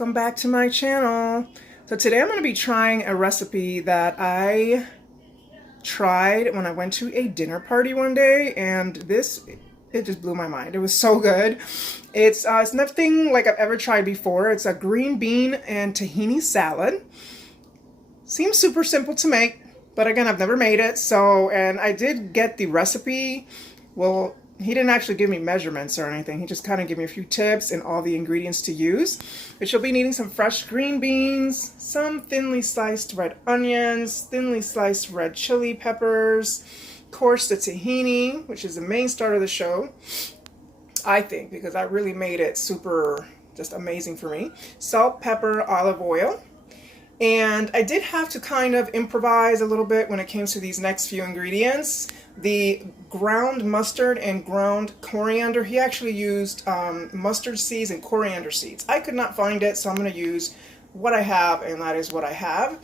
Welcome back to my channel. So today I'm going to be trying a recipe that I tried when I went to a dinner party one day, and it just blew my mind. It was so good. It's nothing like I've ever tried before. It's a green bean and tahini salad. Seems super simple to make, but again, I've never made it. And I did get the recipe. Well, he didn't actually give me measurements or anything. He just kind of gave me a few tips and all the ingredients to use. But you'll be needing some fresh green beans, some thinly sliced red onions, thinly sliced red chili peppers, of course the tahini, which is the main star of the show, I think, because that really made it super just amazing for me. Salt, pepper, olive oil. And I did have to kind of improvise a little bit when it came to these next few ingredients. The ground mustard and ground coriander, he actually used mustard seeds and coriander seeds. I could not find it, so I'm going to use what I have, and that is what I have.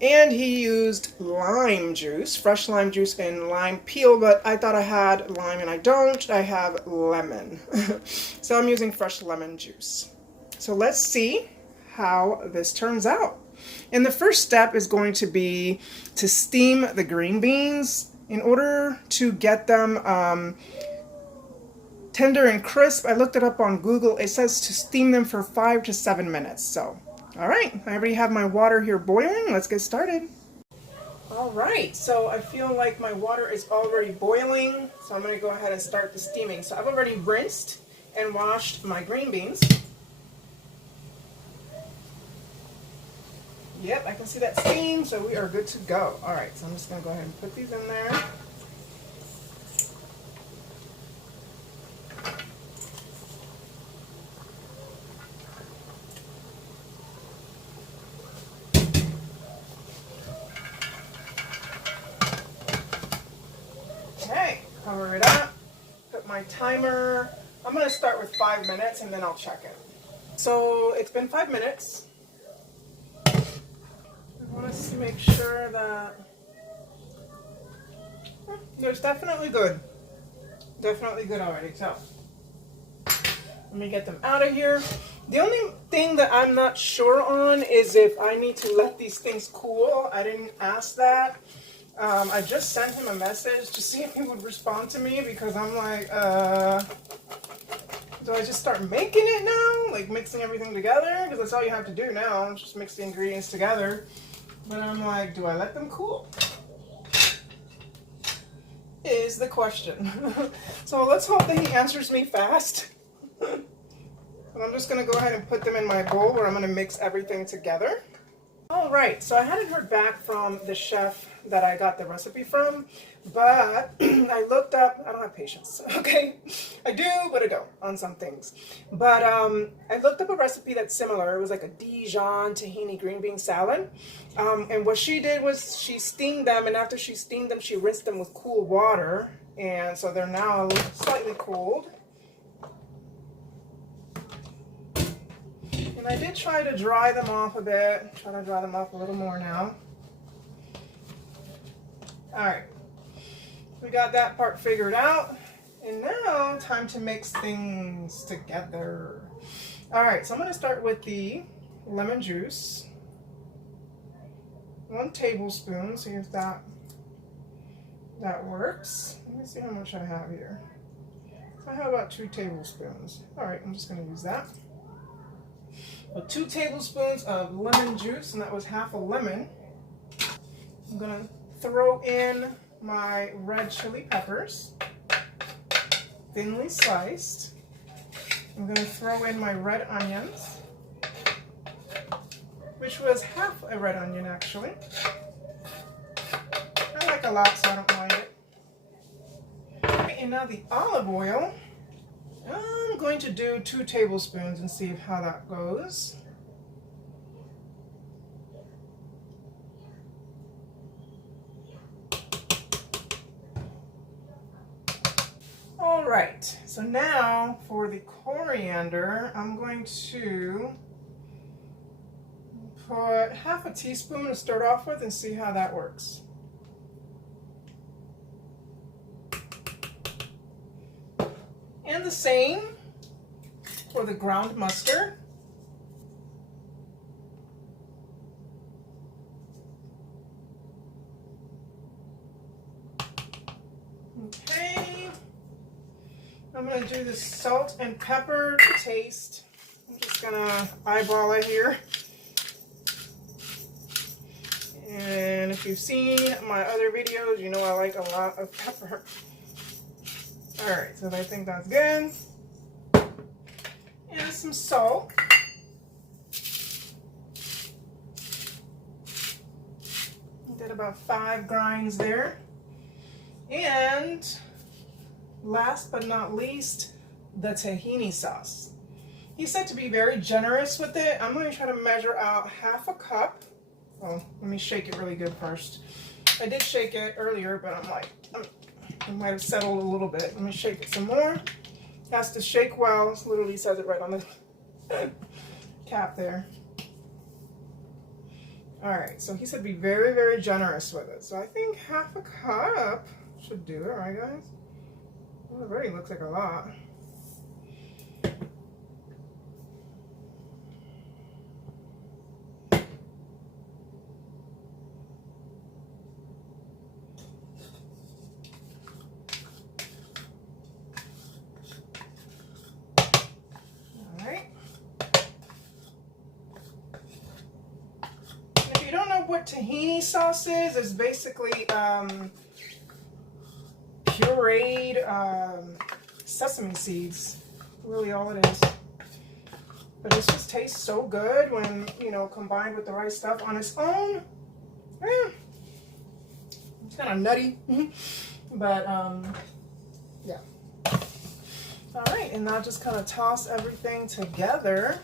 And he used lime juice, fresh lime juice and lime peel, but I thought I had lime and I don't. I have lemon. So I'm using fresh lemon juice. So let's see how this turns out. And the first step is going to be to steam the green beans in order to get them tender and crisp. I looked it up on Google. It says to steam them for 5 to 7 minutes. So, all right, I already have my water here boiling. Let's get started. All right, so I feel like my water is already boiling. So I'm going to go ahead and start the steaming. So I've already rinsed and washed my green beans. Yep, I can see that steam, so we are good to go. All right, so I'm just going to go ahead and put these in there. Okay, cover it up. Put my timer. I'm going to start with 5 minutes, and then I'll check it. So it's been 5 minutes. I want to make sure that there's definitely good. Definitely good already. So let me get them out of here. The only thing that I'm not sure on is if I need to let these things cool. I didn't ask that. I just sent him a message to see if he would respond to me, because I'm like, do I just start making it now? Like mixing everything together? Because that's all you have to do now. Just mix the ingredients together. But I'm like, do I let them cool? Is the question. So let's hope that he answers me fast. But I'm just going to go ahead and put them in my bowl where I'm going to mix everything together. All right, so I hadn't heard back from the chef that I got the recipe from, but I looked up. I don't have patience, okay? I do, but I don't on some things. But I looked up a recipe that's similar. It was like a Dijon tahini green bean salad. And what she did was she steamed them, and after she steamed them, she rinsed them with cool water. And so they're now slightly cooled. And I did try to dry them off a bit. Try to dry them off a little more now. Alright, we got that part figured out. And now, time to mix things together. Alright, so I'm going to start with the lemon juice. 1 tablespoon, see if that works. Let me see how much I have here. So I have about 2 tablespoons. Alright, I'm just going to use that. Well, 2 tablespoons of lemon juice, and that was half a lemon. I'm going to throw in my red chili peppers, thinly sliced. I'm going to throw in my red onions, which was half a red onion actually. I like a lot, so I don't mind it. Okay, and now the olive oil. I'm going to do 2 tablespoons and see how that goes. All right, so now for the coriander, I'm going to put half a teaspoon to start off with and see how that works. And the same for the ground mustard. I'm going to do the salt and pepper to taste. I'm just going to eyeball it here. And if you've seen my other videos, you know I like a lot of pepper. Alright, so I think that's good. And some salt. Did about 5 grinds there. And last but not least, the tahini sauce. He said to be very generous with it. I'm going to try to measure out half a cup. Oh, let me shake it really good first. I did shake it earlier, but I'm like, it might have settled a little bit. Let me shake it some more. It has to shake well. It literally says it right on the cap there. Alright, so he said be very, very generous with it. So I think half a cup should do it, right guys? Well, it already looks like a lot. What tahini sauce is, it's basically pureed sesame seeds, really all it is. But this just tastes so good when, you know, combined with the right stuff on its own. It's kind of nutty, but yeah. All right, and now just kind of toss everything together.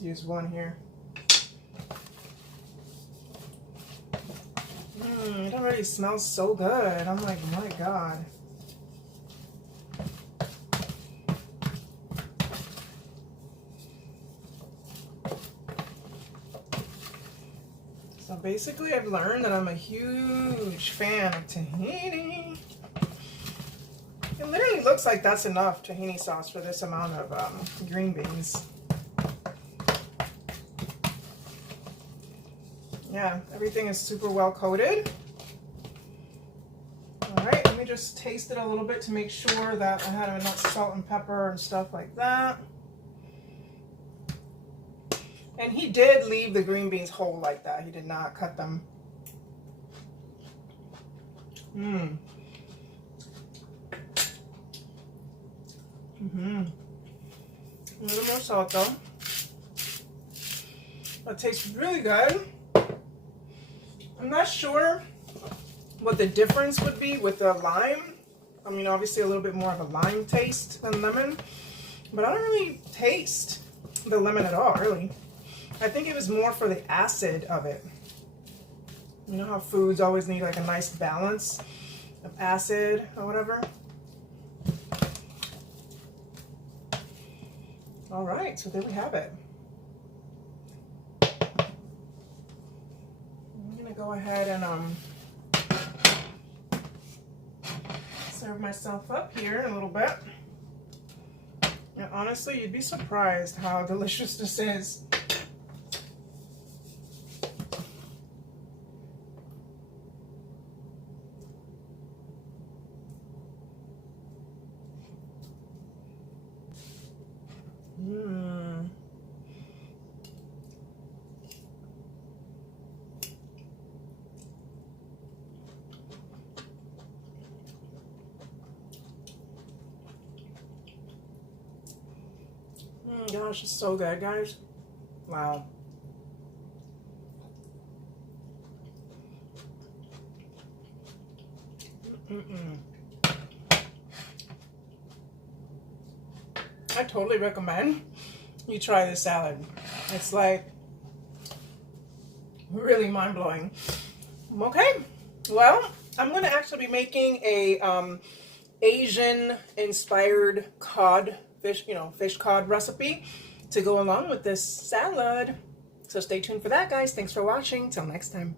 Use one here. It already smells so good. I'm like, my God. So basically I've learned that I'm a huge fan of tahini. It literally looks like that's enough tahini sauce for this amount of green beans. Yeah, everything is super well coated. All right, let me just taste it a little bit to make sure that I had enough salt and pepper and stuff like that. And he did leave the green beans whole like that. He did not cut them. A little more salt though. That tastes really good. I'm not sure what the difference would be with the lime. I mean, obviously a little bit more of a lime taste than lemon, but I don't really taste the lemon at all, really. I think it was more for the acid of it. You know how foods always need like a nice balance of acid or whatever? All right, so there we have it. Go ahead and serve myself up here in a little bit. And honestly, you'd be surprised how delicious this is. Gosh, it's so good, guys. Wow. I totally recommend you try this salad. It's like really mind-blowing. Okay, well, I'm going to actually be making a Asian-inspired cod fish, fish cod recipe to go along with this salad. So stay tuned for that, guys. Thanks for watching. Till next time.